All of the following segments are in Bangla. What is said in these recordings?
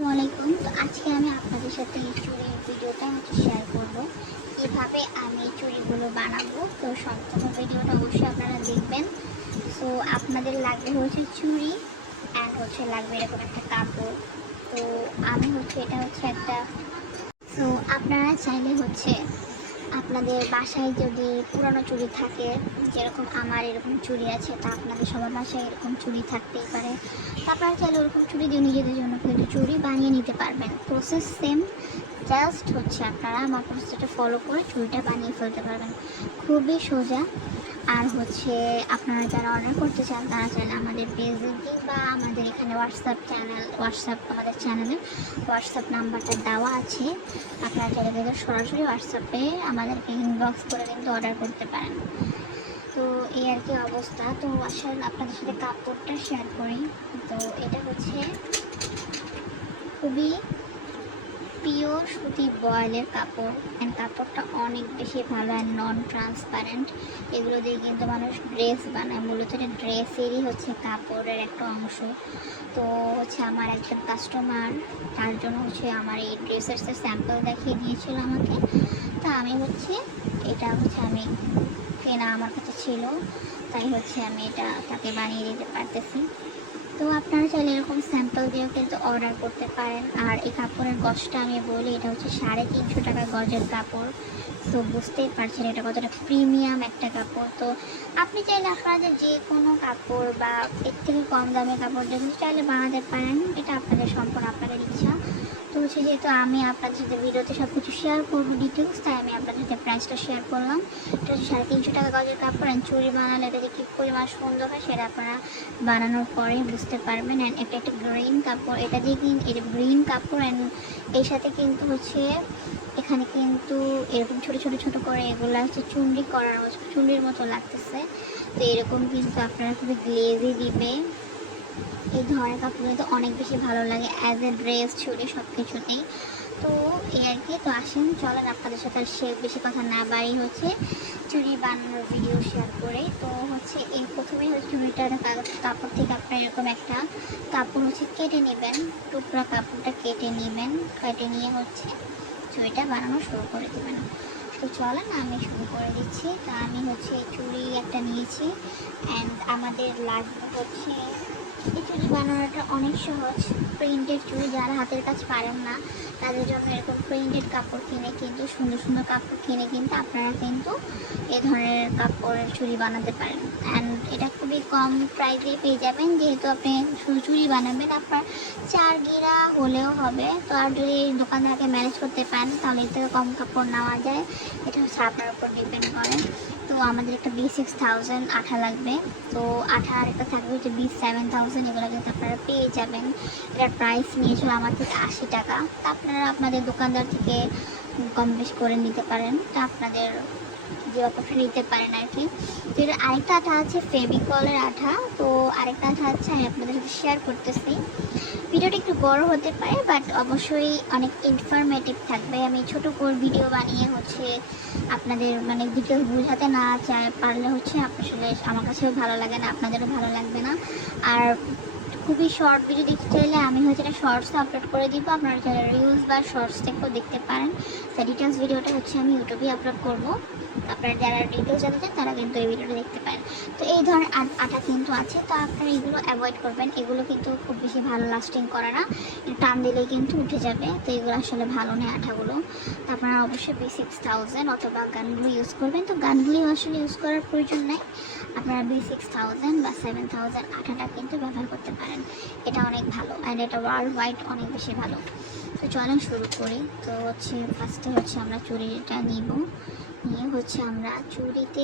আসসালামু আলাইকুম। তো আজকে আমি আপনাদের সাথে এই চুড়ির ভিডিওটা শেয়ার করব। কিভাবে আমি চুড়িগুলো বানাবো। তো সম্পূর্ণ ভিডিওটা অবশ্যই আপনারা দেখবেন। সো আপনাদের লাগবে হচ্ছে চুড়ি অ্যান্ড লাগবে এরকম একটা কাপড়। তো আমি এটা একটা সো আপনারা চাইলে আপনাদের বাসায় যদি পুরানো চুড়ি থাকে, যেরকম আমার এরকম চুড়ি আছে, তা আপনাদের সবার বাসায় এরকম চুড়ি থাকতেই পারে। তা আপনারা চাইলে ওরকম চুড়ি দিয়ে নিজেদের জন্য কিন্তু চুড়ি বানিয়ে নিতে পারবেন। প্রসেস সেম, জাস্ট আপনারা আমার প্রসেসটা ফলো করে চুড়িটা বানিয়ে ফেলতে পারবেন। খুবই সোজা। আর আপনারা যারা অর্ডার করতে চান তারা চাইলে আমাদের পেজে কিংবা আমাদের এখানে আমাদের চ্যানেলে হোয়াটসঅ্যাপ নাম্বারটা দেওয়া আছে। আপনারা চাইলে কিন্তু সরাসরি হোয়াটসঅ্যাপে আমাদেরকে ইনবক্স করে কিন্তু অর্ডার করতে পারেন। তো এই আর কি অবস্থা। তো আসলে আপনাদের সাথে কাপড়টা শেয়ার করি। তো এটা খুবই পিওর সুতি বয়েলের কাপড় অ্যান্ড কাপড়টা অনেক বেশি ভালো অ্যান্ড নন ট্রান্সপারেন্ট। এগুলো দিয়ে কিন্তু মানুষ ড্রেস বানায়, মূলত এটা ড্রেসেরই কাপড়ের একটা অংশ। তো আমার একজন কাস্টমার, তার জন্য আমার এই ড্রেসের স্যাম্পল দেখিয়ে দিয়েছিল আমাকে। তা আমি এটা আমি কেনা আমার কাছে ছিল, তাই আমি এটা তাকে বানিয়ে দিতে পারতেছি। তো আপনারা চাইলে এরকম স্যাম্পল দিয়েও কিন্তু অর্ডার করতে পারেন। আর এই কাপড়ের গজটা আমি বলি, এটা 350 টাকা গজের কাপড়। তো বুঝতেই পারছেন এটা কতটা প্রিমিয়াম একটা কাপড়। তো আপনি চাইলে আপনাদের যে কোনো কাপড় বা এর থেকে কম দামের কাপড় যেগুলো চাইলে বানাতে পারেন, এটা আপনাদের সম্পূর্ণ আপনাদের ইচ্ছা। তো যেহেতু আমি আপনাদের সাথে ভিডিওতে সব কিছু শেয়ার করবো ডিটেলস, তাই আমি আপনাদের সাথে প্রাইসটা শেয়ার করলাম। এটা 350 টাকা গজের কাপড় অ্যান্ড চুড়ি বানালে এটা যে কী পরিমাণ সুন্দর হয় সেটা আপনারা বানানোর পরে বুঝতে পারবেন। অ্যান্ড এটা একটা গ্রিন কাপড়, এটা গ্রিন কাপড় অ্যান্ড এর সাথে কিন্তু এখানে কিন্তু এরকম ছোটো ছোটো ছোটো করে এগুলো চুন্ডি করানো, চুন্ডির মতো লাগতেছে। তো এরকম কিন্তু আপনারা খুবই গ্লেজি দিবে। এই ধরনের কাপড়গুলো তো অনেক বেশি ভালো লাগে অ্যাজ এ ড্রেস, চুড়ি সব কিছুতেই। তো এই আর কি। তো আসেন চলেন আপনাদের সাথে বেশি কথা না বাড়ি চুড়ি বানানোর ভিডিও শেয়ার করে। তো এই প্রথমেই চুড়িটার কাপড় থেকে আপনারা এরকম একটা কাপড় কেটে নেবেন, টুকরা কাপড়টা কেটে নেবেন, কেটে নিয়ে চুড়িটা বানানো শুরু করে দেবেন। তো চলেন আমি শুরু করে দিচ্ছি। তা আমি এই চুড়ি একটা নিয়েছি অ্যান্ড আমাদের লাগবে এই চুড়ি বানানোটা অনেক সহজ। প্রিন্টেড চুড়ি যারা হাতের কাজ পারেন না তাদের জন্য এরকম প্রিন্টেড কাপড় কিনে কিন্তু সুন্দর সুন্দর কাপড় কিনে কিন্তু আপনারা কিন্তু এই ধরনের কাপড়ের চুড়ি বানাতে পারেন। অ্যান্ড এটা খুবই কম প্রাইসে পেয়ে যাবেন, যেহেতু আপনি শুধু চুড়ি বানাবেন। আপনার 4 গিরা হলেও হবে। তো আর যদি দোকানদারকে ম্যানেজ করতে পারেন তাহলে এর থেকে কম কাপড় নেওয়া যায়। এটা আপনার উপর ডিপেন্ড করে। তো আমাদের একটা B6000 আঠা লাগবে। তো আঠার একটা থাকবে B7000, এগুলো কিন্তু আপনারা পেয়ে যাবেন। এটার প্রাইস নিয়েছিল আমার থেকে 80 টাকা। তা আপনারা আপনাদের দোকানদার থেকে কম বেশি করে নিতে পারেন। তা আপনাদের যে অপশন নিতে পারেন আর কি। তো এর আরেকটা আঠা আছে ফেভিকলের আঠা। তো আরেকটা আঠা আছে আমি আপনাদের সাথে শেয়ার করতেছি। ভিডিওটা একটু বড় হতে পারে বাট অবশ্যই অনেক ইনফরমেটিভ থাকবে। আমি ছোট করে ভিডিও বানিয়ে আপনাদের ডিটেলস বোঝাতে না পারলে আসলে আমার কাছেও ভালো লাগে না, আপনাদেরও ভালো লাগবে না। আর খুবই শর্ট ভিডিও দেখতে চাইলে আমি এটা শর্টসে আপলোড করে দিব। আপনারা চাইলে রিলস বা শর্টস থেকেও দেখতে পারেন। তো ডিটেলস ভিডিওটা আমি ইউটিউবে আপলোড করব। আপনারা যারা ডিটেলস জানতে চান তারা কিন্তু এই ভিডিওটা দেখতে পারেন। তো এই ধরনের আঠা কিন্তু আছে, তো আপনারা এগুলো অ্যাভয়েড করবেন। এগুলো কিন্তু খুব বেশি ভালো লাস্টিং করে না, টান দিলেই কিন্তু উঠে যাবে। তো এগুলো আসলে ভালো নয় আঠাগুলো। তো আপনারা অবশ্যই B6000 অথবা গানগুলো ইউজ করবেন। তো গানগুলি আসলে ইউজ করার প্রয়োজন নেই, আপনারা B6000 বা 7000 আঠাটা কিন্তু ব্যবহার করতে পারেন। এটা অনেক ভালো অ্যান্ড এটা ওয়ার্ল্ড ওয়াইড অনেক বেশি ভালো। তো চলেন শুরু করি। তো ফার্স্টে আমরা চুড়িটা নিব, নিয়ে আমরা চুড়িতে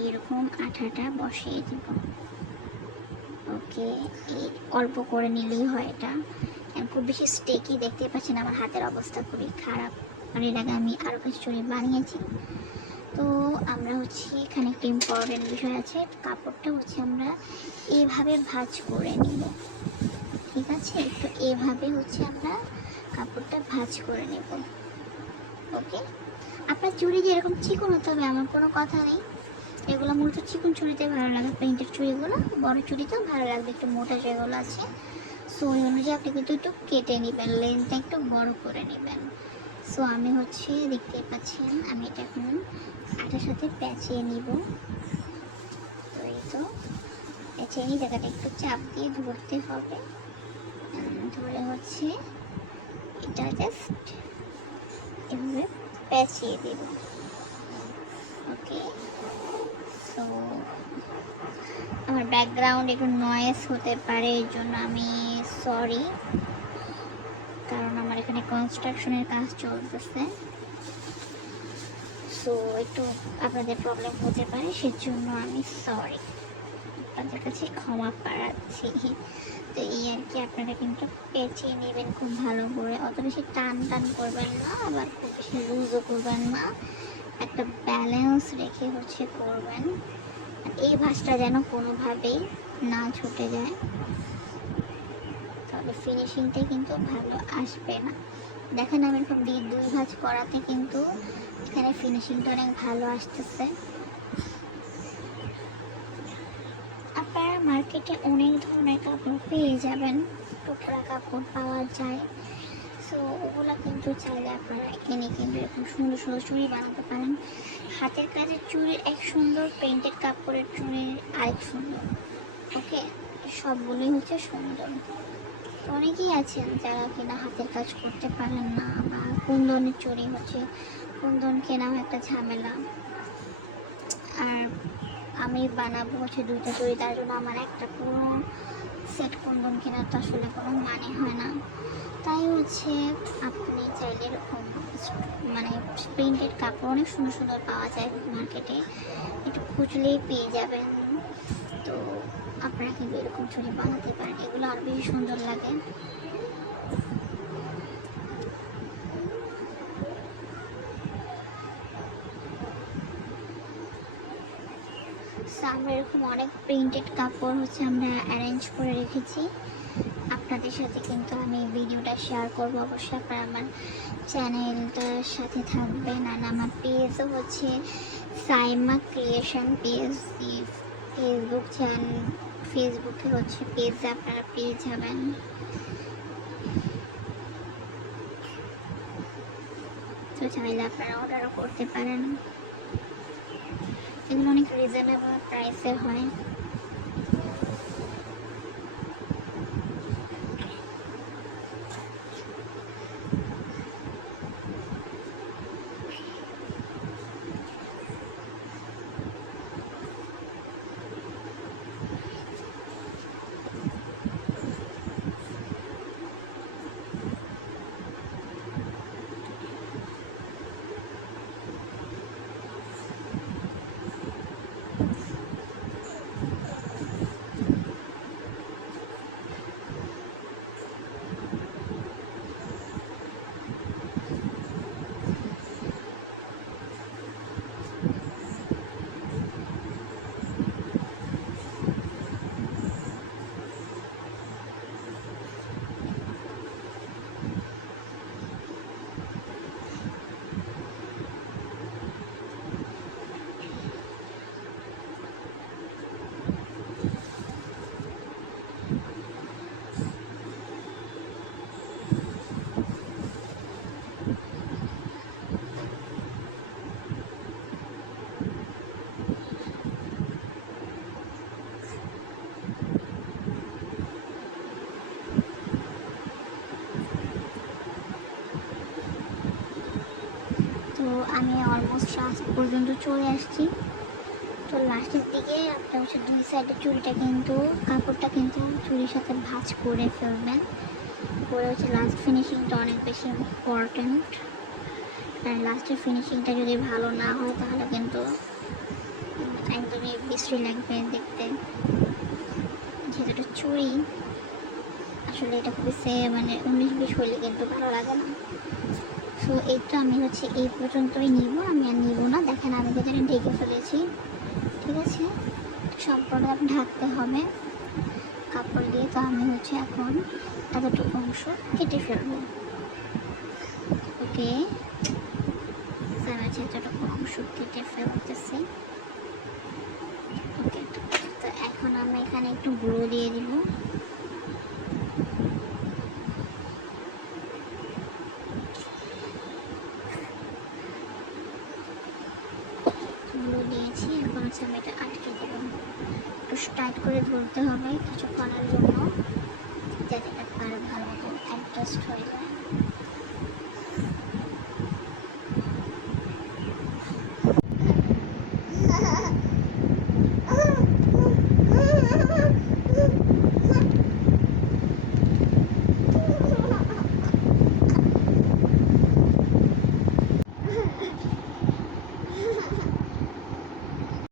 এইরকম আঠাটা বসিয়ে দেব। ওকে, এই অল্প করে নিলেই হয়। এটা খুব বেশি স্টেকি, দেখতে পাচ্ছেন আমার হাতের অবস্থা খুবই খারাপ। আর এর আগে আমি আরও কিছু চুড়ি বানিয়েছি। তো আমরা এখানে একটা ইম্পর্টেন্ট বিষয় আছে, কাপড়টা আমরা এইভাবে ভাঁজ করে নিব। ঠিক আছে, তো এইভাবে আমরা কাপড়টা ভাঁজ করে নেব। ওকে, আপনার চুড়ি যে এরকম চিকন হতে হবে এমন কোনো কথা নেই। এগুলো মূলত চিকন চুড়িতে ভালো লাগে, প্রিন্টেড চুড়িগুলো বড় চুড়িতেও ভালো লাগবে, একটু মোটা যেগুলো আছে। সো ওই অনুযায়ী আপনি কিন্তু একটু কেটে নেবেন, লেন্থটা একটু বড় করে নেবেন। সো আমি হচ্ছে দেখতে পাচ্ছেন আমি এটা এখন আটার সাথে প্যাঁচিয়ে নিব। তো এই তো প্যাঁচিয়ে নিই, জায়গাটা একটু চাপ দিয়ে ধরতে হবে, ধরে হচ্ছে এটা জাস্ট এভাবে প্যাঁচিয়ে দেব। ওকে, সো আমার ব্যাকগ্রাউন্ড একটু নয়েজ হতে পারে, এই জন্য আমি সরি, কারণ আমার এখানে কনস্ট্রাকশনের কাজ চলতেছে। সো একটু আপনাদের প্রবলেম হতে পারে, সেজন্য আমি সরি, আপনাদের কাছে ক্ষমা প্রার্থী। তো এই আর কি, আপনারা কিন্তু পেঁচিয়ে নেবেন খুব ভালো করে, অত বেশি টান টান করবেন না, আবার খুব বেশি লুজও করবেন না, একটা ব্যালেন্স রেখে হচ্ছে করবেন। এই ভাঁজটা যেন কোনোভাবেই না ছুটে যায়, তাহলে ফিনিশিংটা কিন্তু ভালো আসবে না। দেখেন আমি এরকম দুই ভাঁজ করাতে কিন্তু এখানে ফিনিশিংটা অনেক ভালো আসতেছে। আপনারা মার্কেটে অনেক ধরনের কাপড় পেয়ে যাবেন, টুকরা কাপড় পাওয়া যায়। সো ওগুলো কিন্তু চাইলে আপনারা কিনে কিন্তু এরকম সুন্দর সুন্দর চুড়ি বানাতে পারেন। হাতের কাজের চুড়ির এক সুন্দর, প্রিন্টেড কাপড়ের চুড়ির আরেক সুন্দর। ওকে, সবগুলোই হচ্ছে সুন্দর। অনেকেই আছেন যারা কিনা হাতের কাজ করতে পারেন না, বা কুন্দনের চুড়ি হচ্ছে, কুন্দন কেনাও একটা ঝামেলা। আর আমি বানাবো হচ্ছে দুইটা চুড়ি, তার জন্য আমার একটা পুরো সেট কুন্দন কেনার তো আসলে কোনো মানে হয় না। তাই হচ্ছে আপনি চাইলে এরকম মানে প্রিন্টেড কাপড় অনেক সুন্দর সুন্দর পাওয়া যায় মার্কেটে, একটু খুঁজলেই পেয়ে যাবেন। তো আপনারা কিন্তু এরকম চুড়ি বানাতে পারেন, এগুলো আরও বেশি সুন্দর লাগে। আমরা এরকম অনেক প্রিন্টেড কাপড় হচ্ছে আমরা অ্যারেঞ্জ করে রেখেছি, আপনাদের সাথে কিন্তু আমি ভিডিওটা শেয়ার করবো। অবশ্যই আপনারা আমার চ্যানেলটার সাথে থাকবেন, আর আমার পেজও হচ্ছে Saima creation page, Facebook channel, ফেসবুকে হচ্ছে পেজে আপনারা পেয়ে যাবেন। তো চাইলে আপনারা অর্ডারও করতে পারেন, এগুলো অনেক রিজনেবল প্রাইসে হয়। তো আমি অলমোস্ট লাস্ট পর্যন্ত চলে আসছি। তো লাস্টের দিকে আপনার হচ্ছে দুই সাইডের চুড়িটা কিন্তু, কাপড়টা কিন্তু চুড়ির সাথে ভাঁজ করে ফেলবেন, করে হচ্ছে লাস্ট ফিনিশিংটা অনেক বেশি ইম্পর্ট্যান্ট। আর লাস্টের ফিনিশিংটা যদি ভালো না হয় তাহলে কিন্তু একদমই বিশ্রী লাগবে দেখতে, যেহেতু এটা চুড়ি আসলে এটা খুবই মানে 19-20 হলে কিন্তু ভালো লাগে না। সো এইটা আমি হচ্ছে এই পর্যন্তই নিব, আমি আর নিব না। দেখেন আমি যেটা ঢেকে ফেলেছি, ঠিক আছে, সম্পূর্ণ ঢাকতে হবে কাপড় দিয়ে। তো আমি হচ্ছে এখন এতটুকু অংশ কেটে ফেলবো। ওকে, আমি হচ্ছে এতটুকু অংশ কেটে ফেলতেছি। ওকে, তো এখন আমি এখানে একটু গুঁড়ো দিয়ে দিব। হচ্ছে আমি এটা আটকে দেবো। একটু টাইট করে ধরতে হবে কিছুক্ষণের জন্য, যাতে এটা আরও ভালো মতো অ্যাডজাস্ট হয়ে যায়।